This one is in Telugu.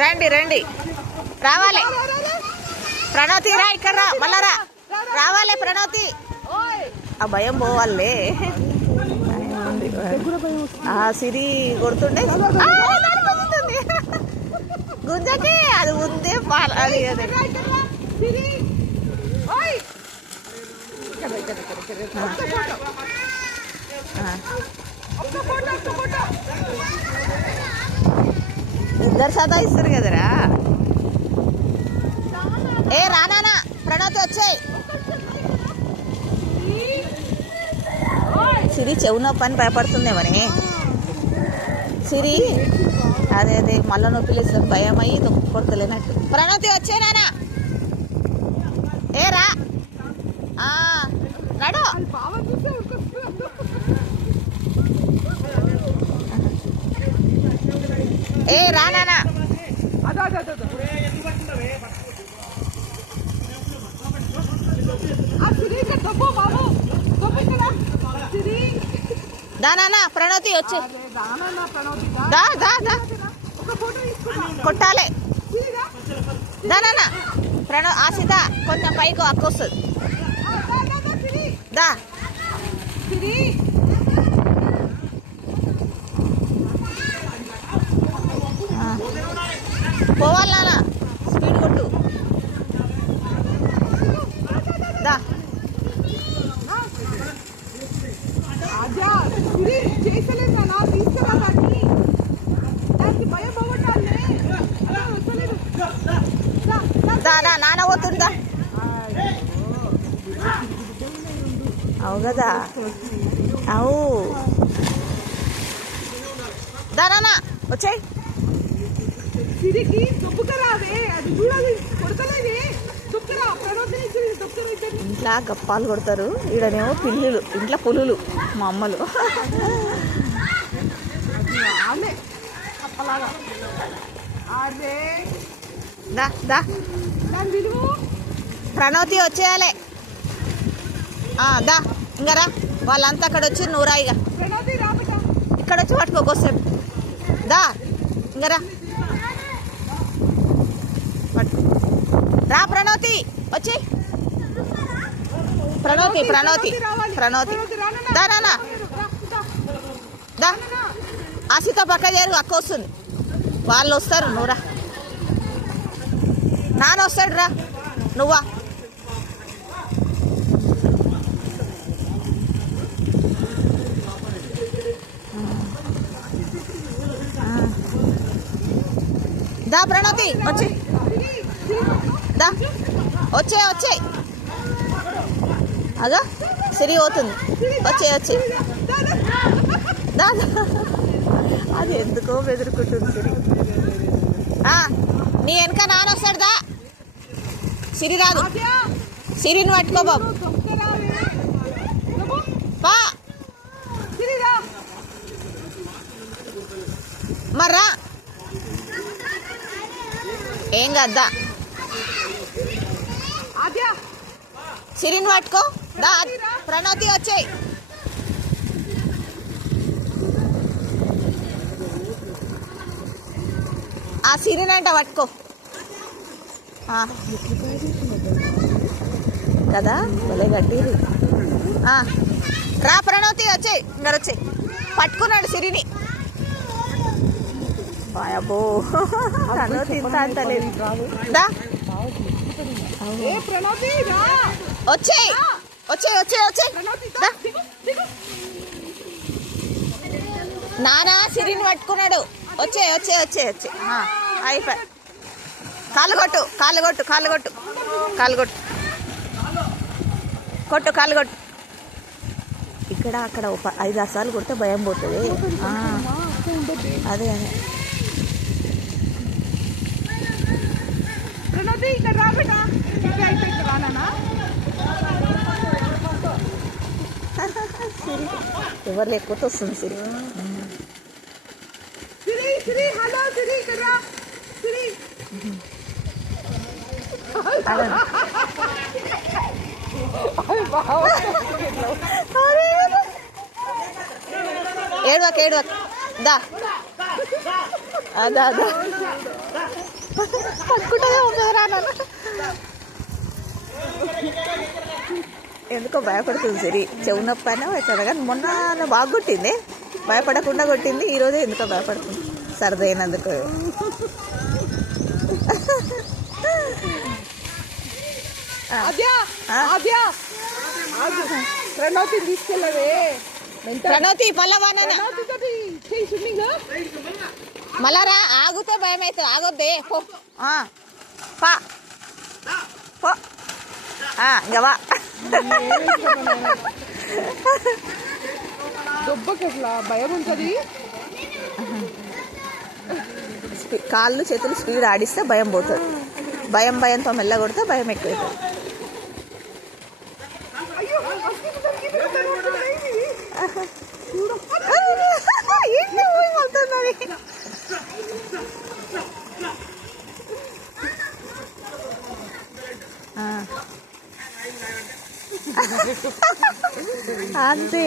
రండి రండి, రావాలి ప్రణోతి, రా ఇక్కడ రా, మళ్ళా రా, రావాలి ప్రణోతి. ఆ భయం పోవాలే. సిరి కొడుతుండే గుంజకి అది ఉందే అది అదే. ఇద్దరు సదా ఇస్తారు కదరా. ఏ రానా ప్రణోతి వచ్చాయి. సిరి చెవు నొప్పి అని భయపడుతుందేమని. సిరి అదే అదే మళ్ళా నొప్పి లేదు, భయం అయ్యి కొడతలేనట్టు. ప్రణోతి వచ్చేనా? ఏ రా నడు. ఏ రానా దానా ప్రణోతి వచ్చే. దా దా దా కొట్టాలి. దానా ఆశిత కొంచెం పైకి అక్కొస్తుంది. దా పోవాలి నాన్న, స్పీడ్ కొట్టు. దా దానా నాన్న పోతుందా? అవు కదా, అవు దానా వచ్చాయి. ఇంట్లో గప్పాలు కొడతారు, ఈడనేమో పిల్లులు, ఇంట్లో పులులు మా అమ్మలు. దా ప్రణోతి వచ్చేయాలి. దా ఇంకా రా, వాళ్ళంతా అక్కడ వచ్చి నువ్వురా. ఇక ఇక్కడ వచ్చి పట్టుకోసేపు. దా ఇంకా రా, పట్టుకో రా ప్రణోతి వచ్చి. ప్రణోతి ప్రణోతి ప్రణోతి దా నాన్న దా. ఆశిత పక్క చేరు, అక్క వస్తుంది, వాళ్ళు వస్తారు. నువ్వురా, నాన్న వస్తాడు రా, నువ్వా. దా ప్రణోతి వచ్చి, దా వచ్చే. అదో సిరి పోతుంది, వచ్చే. దా అది ఎందుకో బెదురుకుంటుంది సిరి. నీ వెనక నాన్న వస్తాడు. దా సిరి రాదు, సిరిని పట్టుకో బాబు. పా మర్రా, ఏం కద్దా. సిరిని పట్టుకో. దా ప్రణోతి వచ్చాయి. ఆ సిరిని అంట పట్టుకో కదా, భలే గట్టిరు. రా ప్రణోతి వచ్చాయి, ఇంకా వచ్చాయి. పట్టుకున్నాడు సిరిని. అబ్బో ప్రణోతి ఇంత అంటలేదు. దా వచ్చాయి. నానా సిరిని పట్టుకున్నాడు. వచ్చే అయిపోయి. కాళ్ళు కొట్టు. ఇక్కడ అక్కడ 5-6 సార్లు కొడితే భయం పోతుంది. అదే ఎవరు లేకపోతే వస్తుంది సిరి. ఏడవక్ దా అదా అదా పట్టుకుంటుందే ఉంటుందిరా నన్ను. ఎందుకో భయపడుతుంది సిరి. చెవు నొప్పి అయినా అవుతుంది కానీ మొన్న బాగా కొట్టింది, భయపడకుండా కొట్టింది. ఈరోజే ఎందుకో భయపడుతుంది సరదా అయినందుకు. ప్రణోతి తీసుకెళ్ళవే. ప్రణోతి పల్లవాన మళ్ళా రా, ఆగితే భయం అవుతుంది. ఆగొద్దే పో పా పో గవా. దొబ్బకి అట్లా భయం ఉంటుంది. కాళ్ళు చేతులు స్పీడ్ ఆడిస్తే భయం పోతుంది. భయంతో మెల్ల కొడితే భయం ఎక్కువ. అంతే